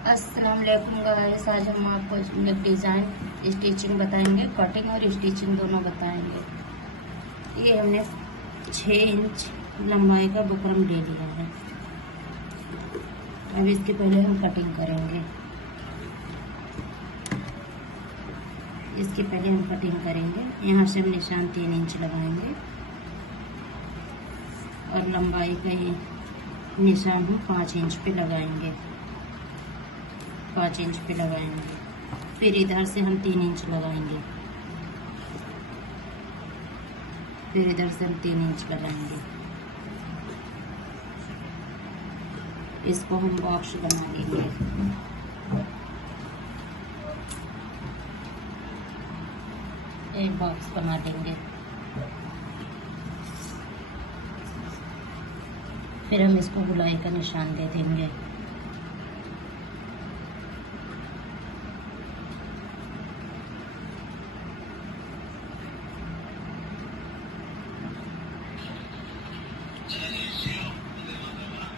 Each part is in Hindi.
अस्सलाम वालेकुम गाइस, आज हम आपको एक डिज़ाइन स्टिचिंग बताएंगे। कटिंग और स्टिचिंग दोनों बताएंगे। ये हमने 6 इंच लंबाई का बुकरम ले लिया है। अब इसके पहले हम कटिंग करेंगे। यहाँ से हम निशान 3 इंच लगाएंगे और लंबाई का ये निशान हम 5 इंच पे लगाएंगे। 5 इंच पे लगाएंगे। फिर इधर से हम 3 इंच लगाएंगे। फिर इधर से हम 3 इंच लगाएंगे। इसको हम बॉक्स बना लेंगे। एक बॉक्स बना लेंगे। फिर हम इसको गुलाई का निशान दे देंगे।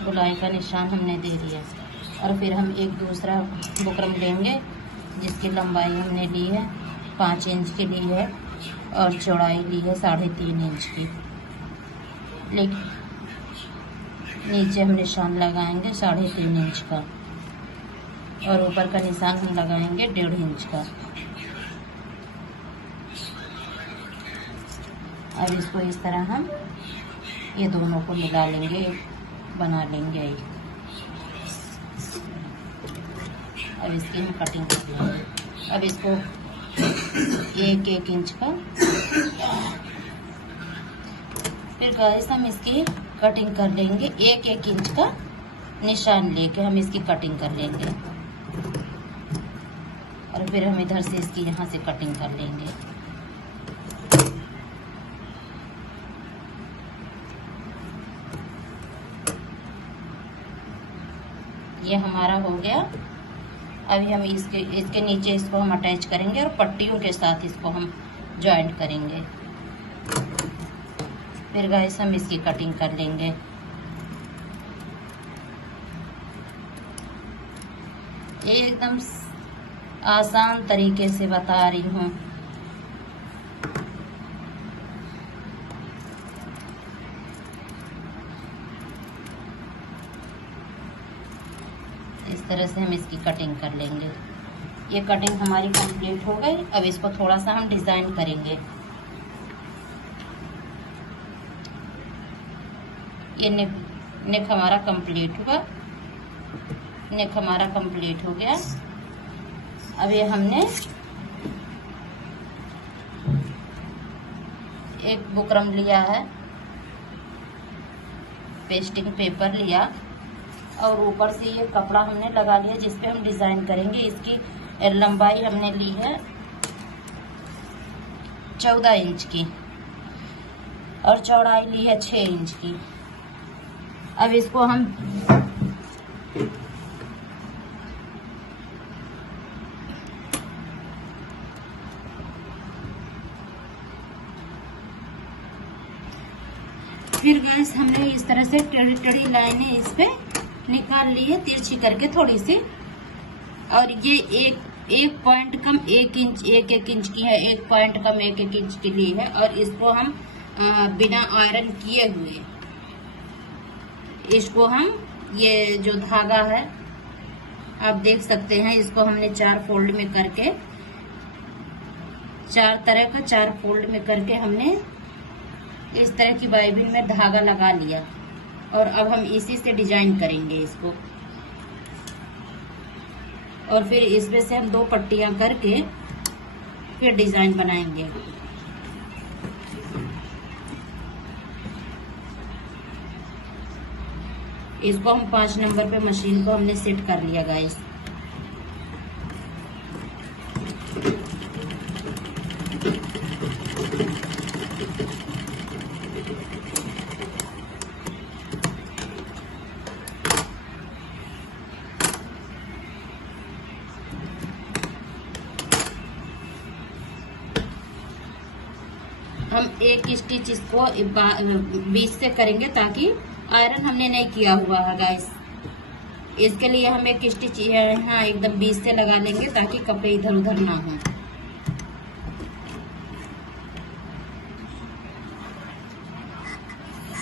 गुलाई का निशान हमने दे दिया और फिर हम एक दूसरा बुकरम लेंगे जिसकी लंबाई हमने ली है 5 इंच की ली है और चौड़ाई ली है 3.5 इंच की। लेकिन नीचे हम निशान लगाएंगे 3.5 इंच का और ऊपर का निशान हम लगाएंगे 1.5 इंच का। अब इसको इस तरह हम ये दोनों को मिला लेंगे, बना लेंगे। अब इसकी हम कटिंग कर लेंगे। अब इसको 1-1 इंच का। फिर गाइस हम इसकी कटिंग कर लेंगे। 1-1 इंच का निशान लेके हम इसकी कटिंग कर लेंगे और फिर हम इधर से इसकी यहाँ से कटिंग कर लेंगे। ये हमारा हो गया। अभी हम इसके नीचे इसको हम अटैच करेंगे और पट्टियों के साथ इसको हम जॉइंट करेंगे। फिर गाइस हम इसकी कटिंग कर लेंगे। एकदम आसान तरीके से बता रही हूँ। इस तरह से हम इसकी कटिंग कर लेंगे। ये कटिंग हमारी कंप्लीट हो गई। अब इसको थोड़ा सा हम डिजाइन करेंगे। ये नेक हमारा कंप्लीट हुआ। नेक हमारा कंप्लीट हो गया। अब ये हमने एक बुकरम लिया है, पेस्टिंग पेपर लिया और ऊपर से ये कपड़ा हमने लगा लिया जिस पे हम डिजाइन करेंगे। इसकी लंबाई हमने ली है 14 इंच की और चौड़ाई ली है 6 इंच की। अब इसको हम फिर गैस हमने इस तरह से टेढ़ी टेढ़ी लाइनें इस पे निकाल ली है, तिरछी करके थोड़ी सी। और ये एक पॉइंट कम 1 इंच 1-1 इंच की है, 1 पॉइंट कम 1-1 इंच की ली है। और इसको हम बिना आयरन किए हुए इसको हम ये जो धागा है आप देख सकते हैं, इसको हमने 4 फोल्ड में करके 4 तरह का 4 फोल्ड में करके हमने इस तरह की बाइबिन में धागा लगा लिया और अब हम इसी से डिजाइन करेंगे इसको। और फिर इसमें से हम 2 पट्टियां करके फिर डिजाइन बनाएंगे। इसको हम 5 नंबर पे मशीन को हमने सेट कर लिया गाइस। हम एक स्टिच इसको 20 से करेंगे ताकि आयरन हमने नहीं किया हुआ है गाइस। इसके लिए हम एक स्टिच यहाँ एकदम बीच से लगा लेंगे ताकि कपड़े इधर उधर ना हो।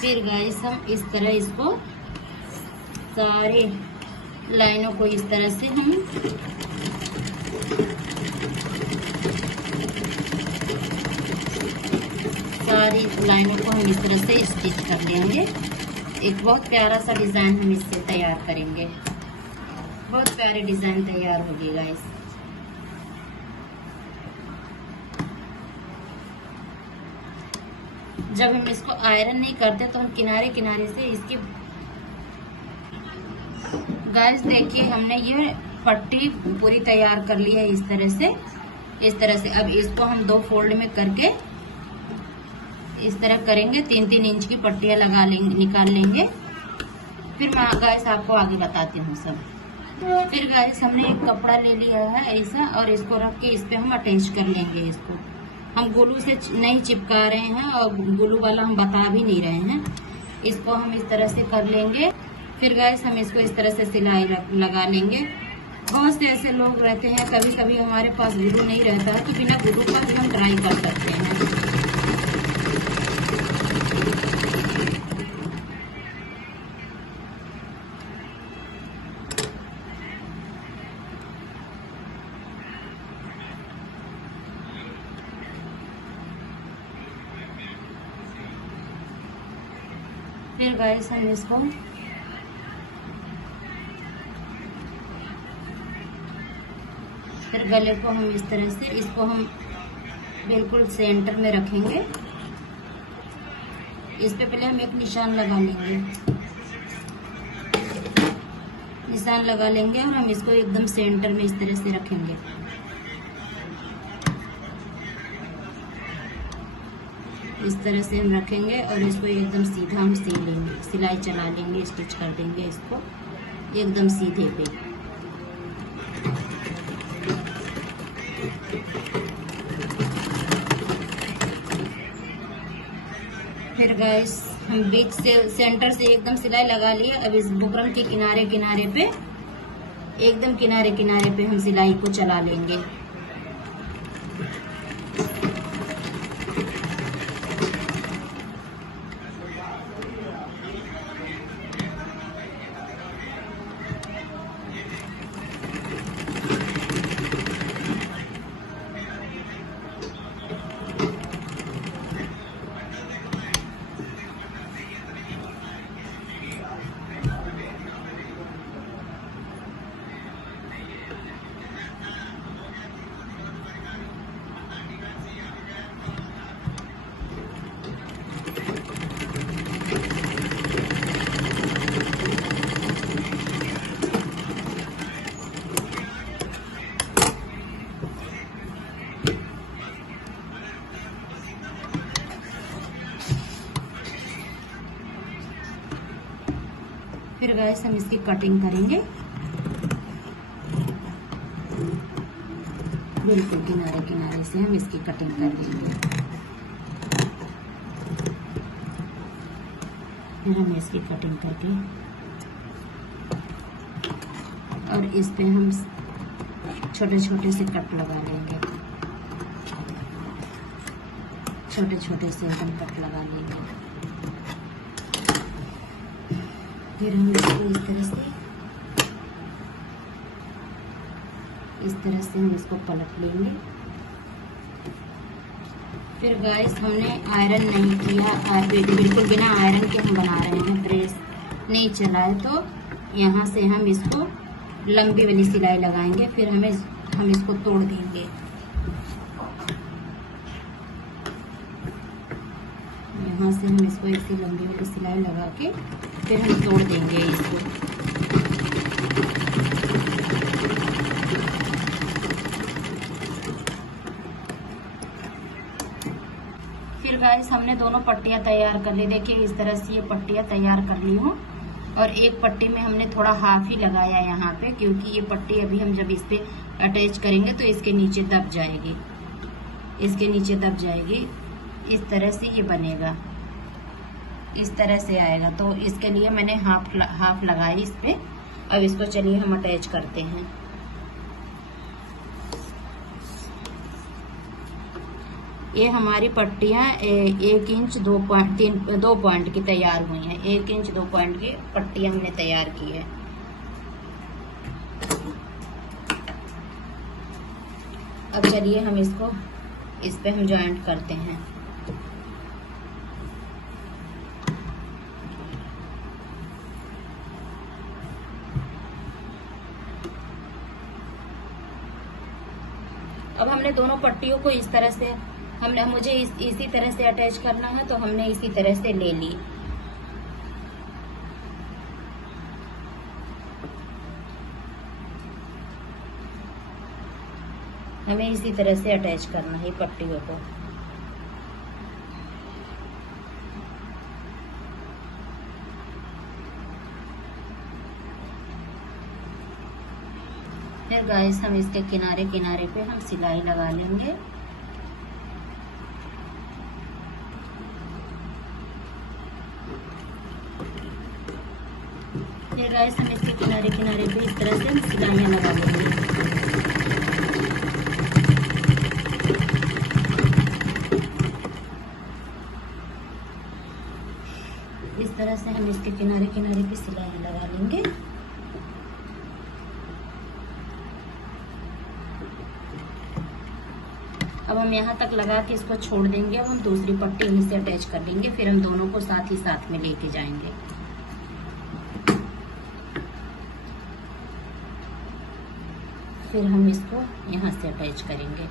फिर गाइस हम इस तरह इसको सारे लाइनों को इस तरह से हम सारी लाइनों को हम इस तरह से स्टिच कर लेंगे। एक बहुत प्यारा सा डिजाइन हम इससे तैयार करेंगे। बहुत प्यारे डिजाइन तैयार होगी गाइस। जब हम इसको आयरन नहीं करते तो हम किनारे किनारे से इसकी गाइस देखिए हमने ये पट्टी पूरी तैयार कर ली है इस तरह से। अब इसको हम 2 फोल्ड में करके इस तरह करेंगे। 3-3 इंच की पट्टियां लगा लेंगे, निकाल लेंगे। फिर मैं गाइस आपको आगे बताती हूँ सब। फिर गाइस हमने एक कपड़ा ले लिया है ऐसा और इसको रख के इस पे हम अटैच कर लेंगे। इसको हम ग्लू से नहीं चिपका रहे हैं और ग्लू वाला हम बता भी नहीं रहे हैं। इसको हम इस तरह से कर लेंगे। फिर गाइस हम इसको इस तरह से सिलाई लगा लेंगे। बहुत से ऐसे लोग रहते हैं, कभी कभी हमारे पास ग्लू नहीं रहता है तो बिना ग्लू का भी हम ट्राई कर सकते हैं। फिर गाइस हम इसको फिर गले को हम इस तरह से इसको हम बिल्कुल सेंटर में रखेंगे। इस पे पहले हम एक निशान लगा लेंगे। निशान लगा लेंगे और हम इसको एकदम सेंटर में इस तरह से रखेंगे। इस तरह से हम रखेंगे और इसको एकदम सीधा हम सी लेंगे, सिलाई चला लेंगे, स्टिच कर देंगे इसको एकदम सीधे पे। फिर गाइस हम बीच से सेंटर से एकदम सिलाई लगा लिए। अब इस बुकरम के किनारे किनारे पे एकदम किनारे किनारे पे हम सिलाई को चला लेंगे। फिर गाइस हम इसकी कटिंग करेंगे। बिल्कुल किनारे किनारे से हम इसकी कटिंग कर देंगे। फिर हम इसकी कटिंग करके और इस पे हम छोटे छोटे से कट लगा लेंगे। छोटे छोटे से हम कट लगा लेंगे। फिर हम इसको इस तरह से हम इसको पलट लेंगे। फिर गाइस हमने आयरन नहीं किया, बिल्कुल बिना आयरन के हम बना रहे हैं। प्रेस नहीं चला है तो यहाँ से हम इसको लंबी वाली सिलाई लगाएंगे। फिर हम इसको तोड़ देंगे। यहाँ से हम इसको ऐसी लंबी वाली सिलाई लगा के फिर हम तोड़ देंगे इसको। फिर गाइस हमने दोनों पट्टियां तैयार कर ली। देखिए इस तरह से ये पट्टियां तैयार कर ली हूँ और एक पट्टी में हमने थोड़ा हाफ ही लगाया यहाँ पे, क्योंकि ये पट्टी अभी हम जब इस पे अटैच करेंगे तो इसके नीचे दब जाएगी। इसके नीचे दब जाएगी। इस तरह से ये बनेगा, इस तरह से आएगा। तो इसके लिए मैंने हाफ लगाई इस पे अब इसको चलिए हम अटैच करते हैं। ये हमारी पट्टियां 1 इंच 2 पॉइंट की तैयार हुई हैं। 1 इंच 2 पॉइंट की पट्टियां हमने तैयार की है। अब चलिए हम इसको इस पे हम जॉइंट करते हैं। अब हमने दोनों पट्टियों को इस तरह से मुझे इसी तरह से अटैच करना है, तो हमने इसी तरह से ले ली। हमें इसी तरह से अटैच करना है पट्टियों को। फिर गाइस हम इसके किनारे किनारे पे हम सिलाई लगा लेंगे। फिर गाइस हम इसके किनारे किनारे पे इस तरह से हम सिलाइयां लगा लेंगे। इस तरह से हम इसके किनारे किनारे पे सिलाइयां लगा लेंगे। अब हम यहाँ तक लगा के इसको छोड़ देंगे। अब हम दूसरी पट्टी यहीं से अटैच कर लेंगे। फिर हम दोनों को साथ ही साथ में लेके जाएंगे। फिर हम इसको यहाँ से अटैच करेंगे।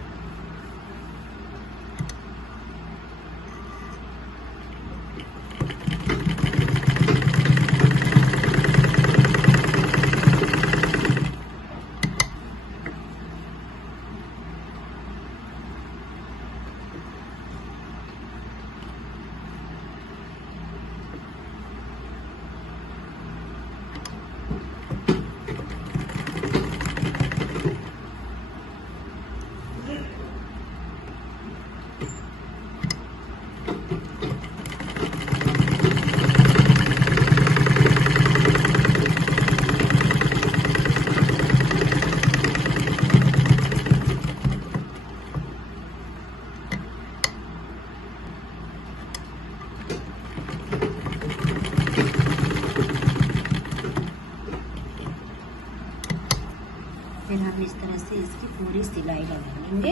फिर हम इस तरह से इसकी पूरी सिलाई लगा लेंगे,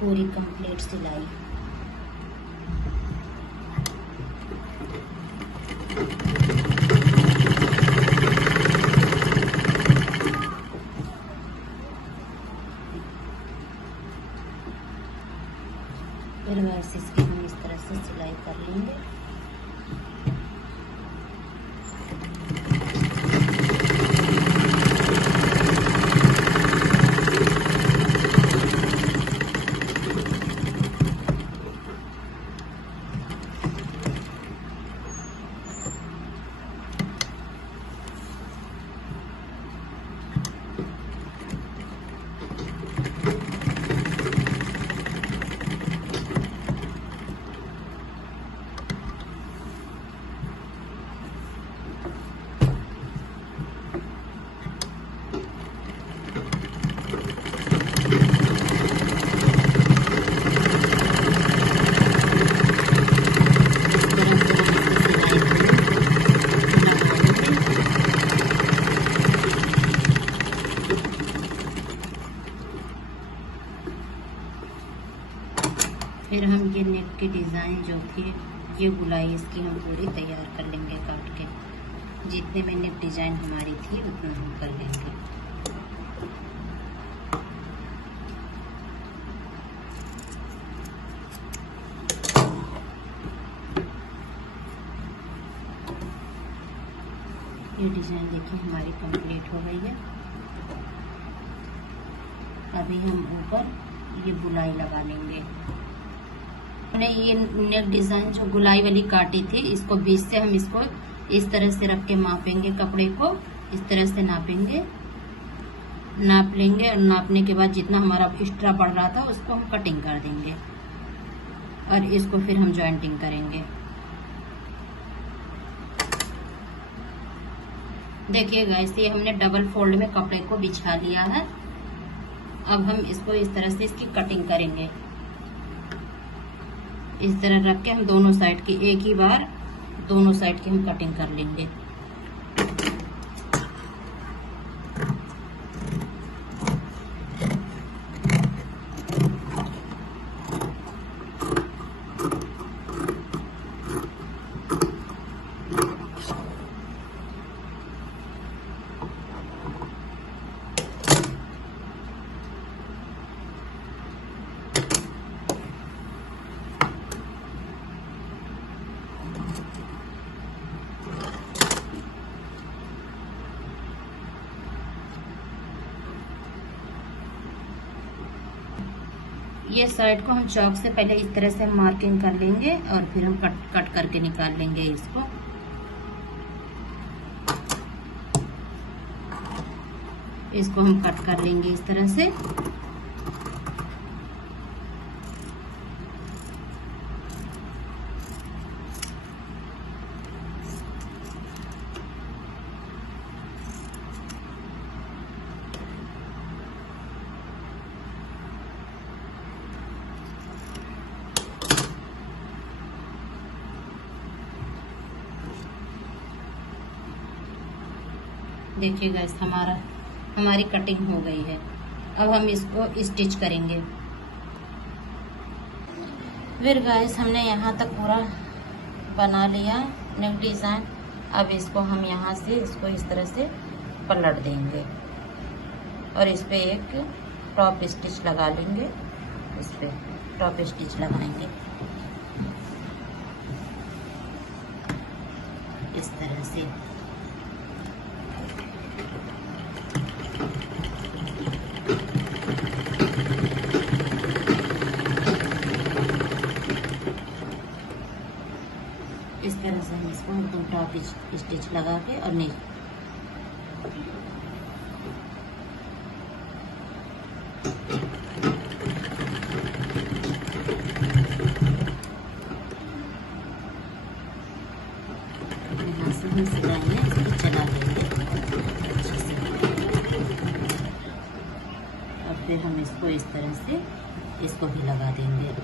पूरी कंप्लीट सिलाई। फिर वैसे इसकी हम इस तरह से सिलाई कर लेंगे। फिर हम ये नेक की डिज़ाइन जो थी, ये गुलाई इसकी हम पूरी तैयार कर लेंगे काट के। जितने में नेक डिज़ाइन हमारी थी उतना हम कर लेंगे। ये डिज़ाइन देखिए हमारी कंप्लीट हो गई है। अभी हम ऊपर ये गुलाई लगा लेंगे। हमने ये नेक डिजाइन जो गुलाई वाली काटी थी, इसको बीच से हम इसको इस तरह से रख के मापेंगे। कपड़े को इस तरह से नापेंगे, नाप लेंगे और नापने के बाद जितना हमारा एक्स्ट्रा पड़ रहा था उसको हम कटिंग कर देंगे और इसको फिर हम जॉइंटिंग करेंगे। देखिए गाइस, ये हमने डबल फोल्ड में कपड़े को बिछा लिया है। अब हम इसको इस तरह से इसकी कटिंग करेंगे। इस तरह रख के हम दोनों साइड की एक ही बार दोनों साइड की हम कटिंग कर लेंगे। ये साइड को हम चॉक से पहले इस तरह से मार्किंग कर लेंगे और फिर हम कट करके निकाल लेंगे इसको। इसको हम कट कर लेंगे इस तरह से। देखिए गाइस, हमारी कटिंग हो गई है। अब हम इसको स्टिच करेंगे। फिर गाइस, हमने यहाँ तक पूरा बना लिया नेक डिज़ाइन। अब इसको हम यहाँ से इसको इस तरह से पलट देंगे और इस पे एक टॉप स्टिच लगा लेंगे। इस पे टॉप स्टिच लगाएंगे इस तरह से। इस तरह से हम इसको एकदम टॉप स्टिच लगा के और नीचे यहाँ से हम सिलाई में इसको चला देंगे अच्छे से। और फिर हम इसको इस तरह से इसको भी लगा देंगे।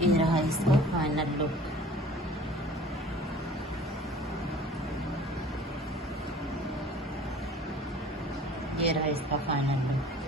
ये रहा इसका फाइनल लुक। ये रहा इसका फाइनल लुक।